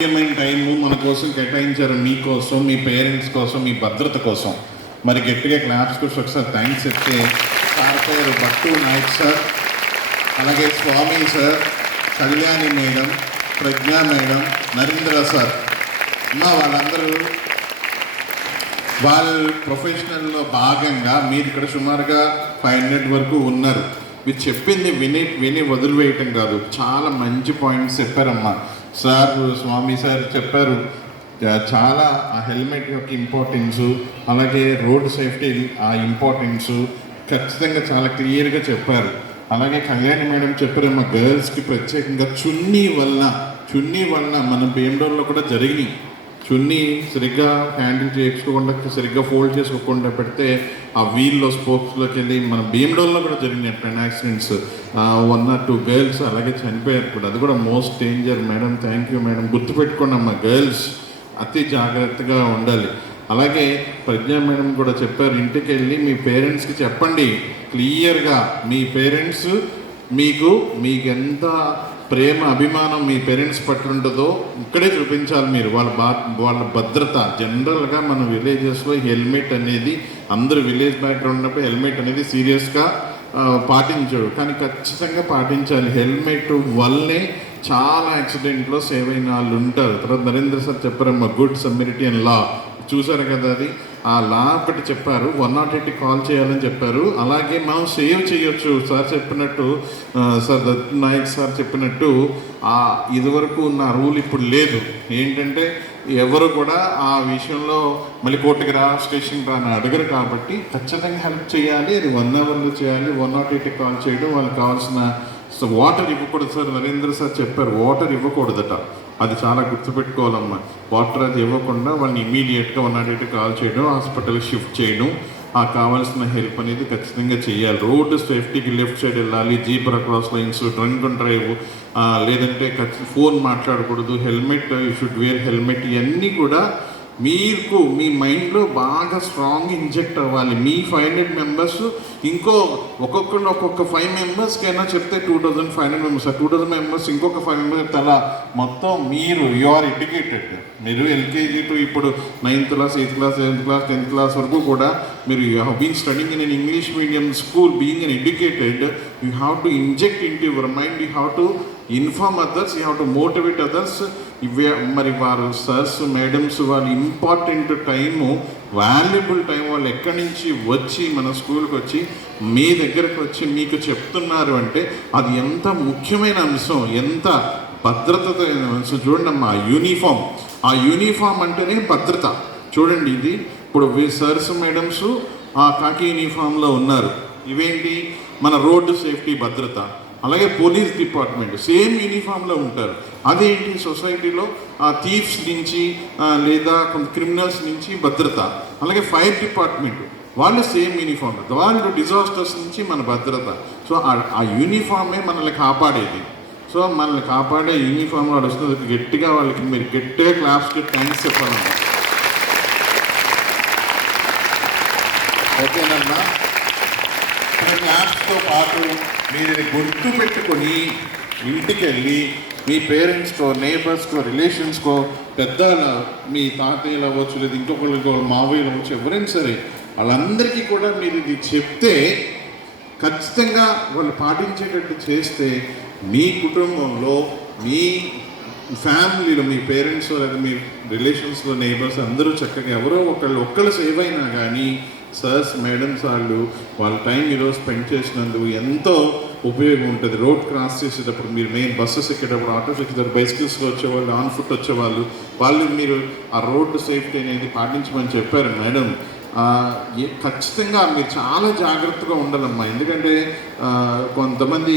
ముఖ్యమైన టైము మన కోసం కేటాయించారు, మీకోసం, మీ పేరెంట్స్ కోసం, మీ భద్రత కోసం. మరి గట్టిగా క్లాప్స్ కోసం ఒకసారి థ్యాంక్స్ చెప్తే సార్ పేరు భట్టు నాయక్ సార్, అలాగే స్వామి సార్, కళ్యాణి మేడం, ప్రజ్ఞా మేడం, నరేంద్ర సార్, వాళ్ళందరూ వాళ్ళ ప్రొఫెషనల్లో భాగంగా మీరు ఇక్కడ సుమారుగా 500 వరకు ఉన్నారు. మీరు చెప్పింది విని వదిలివేయటం కాదు, చాలా మంచి పాయింట్స్ చెప్పారమ్మా. సార్ స్వామి సార్ చెప్పారు చాలా ఆ హెల్మెట్ యొక్క ఇంపార్టెన్సు, అలాగే రోడ్ సేఫ్టీ ఆ ఇంపార్టెన్సు ఖచ్చితంగా చాలా క్లియర్గా చెప్పారు. అలాగే కళ్యాణి మేడం చెప్పారు మా గర్ల్స్కి ప్రత్యేకంగా చున్నీ వల్ల మన బేండోర్లో కూడా జరిగినాయి. చున్నీ సరిగ్గా హ్యాండిల్ చేసుకోకుండా, సరిగ్గా ఫోల్డ్ చేసుకోకుండా పెడితే ఆ వీల్లో స్పోక్స్లోకి వెళ్ళి మన భీమడోల్లో కూడా జరిగినాయి ట్రైన్ యాక్సిడెంట్స్. 1 or 2 గర్ల్స్ అలాగే చనిపోయారు కూడా. అది కూడా most danger madam. Thank you madam. గుర్తుపెట్టుకోండి అమ్మ, గర్ల్స్ అతి జాగ్రత్తగా ఉండాలి. అలాగే ప్రజ్ఞా మేడం కూడా చెప్పారు, ఇంటికి వెళ్ళి మీ పేరెంట్స్కి చెప్పండి క్లియర్గా, మీ పేరెంట్స్ మీకు ఎంత ప్రేమ అభిమానం మీ పేరెంట్స్ పట్ల ఉంటుందో ఇక్కడే చూపించాలి మీరు. వాళ్ళ భద్రత. జనరల్గా మన విలేజెస్లో హెల్మెట్ అనేది అందరూ విలేజ్ బ్యాక్గ్రౌండ్ ఉన్నప్పుడు హెల్మెట్ అనేది సీరియస్గా పాటించడు, కానీ ఖచ్చితంగా పాటించాలి. హెల్మెట్ వల్లే చాలా యాక్సిడెంట్లో సేవ్ అయిన వాళ్ళు ఉంటారు. తర్వాత నరేంద్ర సార్ చెప్పారమ్మా గుడ్ సమ్యూనిటీ లా, చూసారు కదా, అది ఆ లా ఒకటి చెప్పారు. 108కి కాల్ చేయాలని చెప్పారు. అలాగే మనం సేవ్ చేయొచ్చు సార్ చెప్పినట్టు, సార్ దత్ నాయక్ సార్ చెప్పినట్టు ఇదివరకు ఉన్న రూల్ ఇప్పుడు లేదు. ఏంటంటే ఎవరు కూడా ఆ విషయంలో మళ్ళీ కోర్టుకి రా, స్టేషన్కి రా అని అడగరు. కాబట్టి ఖచ్చితంగా హెల్ప్ చేయాలి. అది 1 hourలో చేయాలి. 108కి కాల్ చేయడం, వాళ్ళకి కావాల్సిన వాటర్ ఇవ్వకూడదు సార్. నరేంద్ర సార్ చెప్పారు వాటర్ ఇవ్వకూడదట, అది చాలా గుర్తుపెట్టుకోవాలమ్మా. వాటర్ అది ఇవ్వకుండా వాళ్ళని ఇమీడియట్గా 108కి కాల్ చేయడం, హాస్పిటల్కి షిఫ్ట్ చేయడం, కావాల్సిన హెల్ప్ అనేది ఖచ్చితంగా చేయాలి. రోడ్డు సేఫ్టీకి లెఫ్ట్ సైడ్ వెళ్ళాలి, zebra cross lines, drunk and drive, లేదంటే ఫోన్ మాట్లాడకూడదు, helmet you should wear helmet, ఇవన్నీ కూడా మీకు మీ మైండ్లో బాగా స్ట్రాంగ్ ఇంజెక్ట్ అవ్వాలి. మీ 500 మెంబర్స్ ఒక్కొక్క 5 మెంబర్స్కైనా చెప్తే 2500 మెంబర్స్, 2000 మెంబర్స్ ఇంకొక 5 మెంబర్స్ అలా మొత్తం మీరు యు ఆర్ ఎడ్యుకేటెడ్. మీరు ఎల్కేజీ టు ఇప్పుడు 9th class, 8th class, 7th class, 10th class వరకు కూడా మీరు you have been studing in an English medium school. Being an educated, you have to inject in to your mind, you have to inform others, you have to motivate others. మరి వారు sirs madams వాళ్ళు important time, valuable time వాళ్ళు ఎక్కడి నుంచి వచ్చి మన స్కూల్కి వచ్చి మీ దగ్గరకు వచ్చి మీకు చెప్తున్నారు అంటే అది ఎంత ముఖ్యమైన అంశం, ఎంత భద్రతతో అంశం. చూడండి అమ్మా, ఆ యూనిఫామ్ అంటేనే భద్రత. చూడండి, ఇది ఇప్పుడు సర్స్ మేడమ్స్ ఆ కాకి యూనిఫామ్లో ఉన్నారు. ఇవేంటి మన రోడ్డు సేఫ్టీ భద్రత. అలాగే పోలీస్ డిపార్ట్మెంట్ సేమ్ యూనిఫామ్లో ఉంటారు. అదేంటి సొసైటీలో థీఫ్స్ నుంచి లేదా కొంత క్రిమినల్స్ నుంచి భద్రత. అలాగే ఫైర్ డిపార్ట్మెంట్ వాళ్ళు సేమ్ యూనిఫామ్, వాళ్ళు డిజాస్టర్స్ నుంచి మన భద్రత. సో ఆ యూనిఫామే మనల్ని కాపాడేది. సో మనల్ని కాపాడే యూనిఫామ్లో వాడు వస్తుంది. గట్టిగా వాళ్ళకి మీరు గట్టిగా క్లాప్స్కి థ్యాంక్స్ చెప్పాలన్నా. ఓకేనన్నా, క్లాప్స్తో పాటు మీరు గుర్తు పెట్టుకొని ఇంటికి వెళ్ళి మీ పేరెంట్స్కో, నేబర్స్కో, రిలేషన్స్కో, పెద్దల మీ తాతయ్యలు అవ్వచ్చు, లేదా ఇంకొకరికి మావయ్యలు అవ్వచ్చు, ఎవరైనా సరే వాళ్ళందరికీ కూడా మీరు ఇది చెప్తే ఖచ్చితంగా వాళ్ళు పాటించేటట్టు చేస్తే మీ కుటుంబంలో, మీ ఫ్యామిలీలో, మీ పేరెంట్స్ లేదా మీ రిలేషన్స్లో నేబర్స్ అందరూ చక్కగా ఎవరో ఒక్కళ్ళు సేవ్ అయినా కానీ సర్స్ మేడమ్స్ వాళ్ళ టైం ఈరోజు స్పెండ్ చేసినందుకు ఎంతో ఉపయోగం ఉంటుంది. రోడ్ క్రాస్ చేసేటప్పుడు, మీరు మెయిన్ బస్సెస్ ఎక్కేటప్పుడు, ఆటోస్ ఎక్కేటప్పుడు, బైసికల్స్లో వచ్చేవాళ్ళు, ఆన్ ఫుట్ వాళ్ళు మీరు ఆ రోడ్డు సేఫ్టీ అనేది పాటించమని చెప్పారు మేడం. ఖచ్చితంగా మీరు చాలా జాగ్రత్తగా ఉండాలమ్మా. ఎందుకంటే కొంతమంది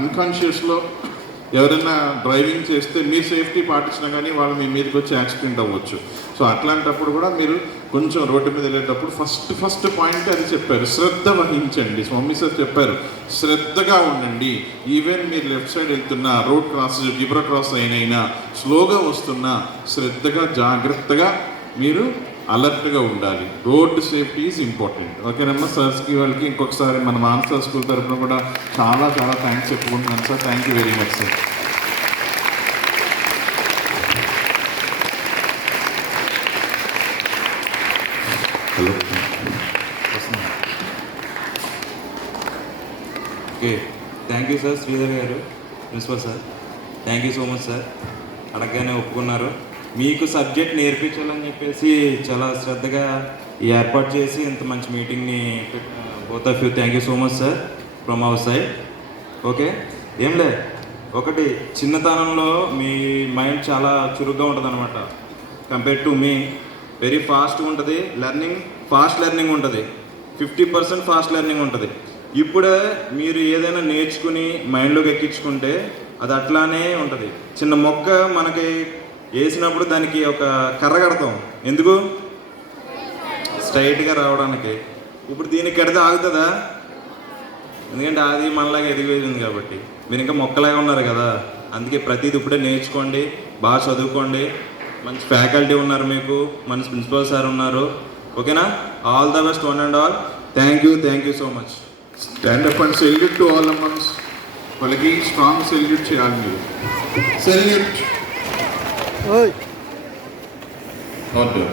అన్కాన్షియస్లో ఎవరైనా డ్రైవింగ్ చేస్తే మీరు సేఫ్టీ పాటించినా కానీ వాళ్ళు మీ మీదకి వచ్చి యాక్సిడెంట్ అవ్వచ్చు. సో అట్లాంటప్పుడు కూడా మీరు కొంచెం రోడ్డు మీద వెళ్ళేటప్పుడు ఫస్ట్ పాయింట్ అది చెప్పారు, శ్రద్ధ వహించండి. స్వామి సార్ చెప్పారు శ్రద్ధగా ఉండండి. ఈవెన్ మీరు లెఫ్ట్ సైడ్ వెళ్తున్నా, రోడ్ క్రాస్ జిబ్రా క్రాస్ అయినైనా, స్లోగా వస్తున్నా శ్రద్ధగా జాగ్రత్తగా మీరు అలర్ట్గా ఉండాలి. Road safety is important. ఓకేనమ్మా, సర్స్కి వాళ్ళకి ఇంకొకసారి మన మానస స్కూల్ తరఫున కూడా చాలా థ్యాంక్స్ చెప్పుకుంటున్నాను sir. Thank you very much sir. Hello. Okay, thank you sir Sridhar garu, principal sir. Thank you so much sir. అడగగానే ఒప్పుకున్నారు. మీకు సబ్జెక్ట్ నేర్పించాలని చెప్పేసి చాలా శ్రద్ధగా ఈ ఏర్పాటు చేసి ఇంత మంచి మీటింగ్ని both of you thank you so much sir from our side. Okay, ఏం లే, ఒకటి చిన్నతనంలో మీ మైండ్ చాలా చురుగ్గా ఉంటుంది అనమాట. కంపేర్ టు మీ వెరీ ఫాస్ట్గా ఉంటుంది లెర్నింగ్, ఫాస్ట్ లెర్నింగ్ ఉంటుంది, 50% ఫాస్ట్ లెర్నింగ్ ఉంటుంది. ఇప్పుడే మీరు ఏదైనా నేర్చుకుని మైండ్లోకి ఎక్కించుకుంటే అది అట్లానే ఉంటుంది. చిన్న మొక్క మనకి వేసినప్పుడు దానికి ఒక కర్ర కడతాం, ఎందుకు? స్ట్రైట్గా రావడానికి. ఇప్పుడు దీనికి కడితే ఆగుతుందా? ఎందుకంటే అది మనలాగా ఎదిగిపోయింది కాబట్టి. మీరు ఇంకా మొక్కలాగా ఉన్నారు కదా, అందుకే ప్రతిదీ ఇప్పుడే నేర్చుకోండి, బాగా చదువుకోండి. మంచి ఫ్యాకల్టీ ఉన్నారు మీకు, మంచి ప్రిన్సిపల్ సార్ ఉన్నారు. ఓకేనా? All the best one and all. Thank you so much. Stand up and salute to all amounts. వాళ్ళకి స్ట్రాంగ్ సెల్యూట్ చేయాలి మీరు. సెల్యూట్. ఓకే.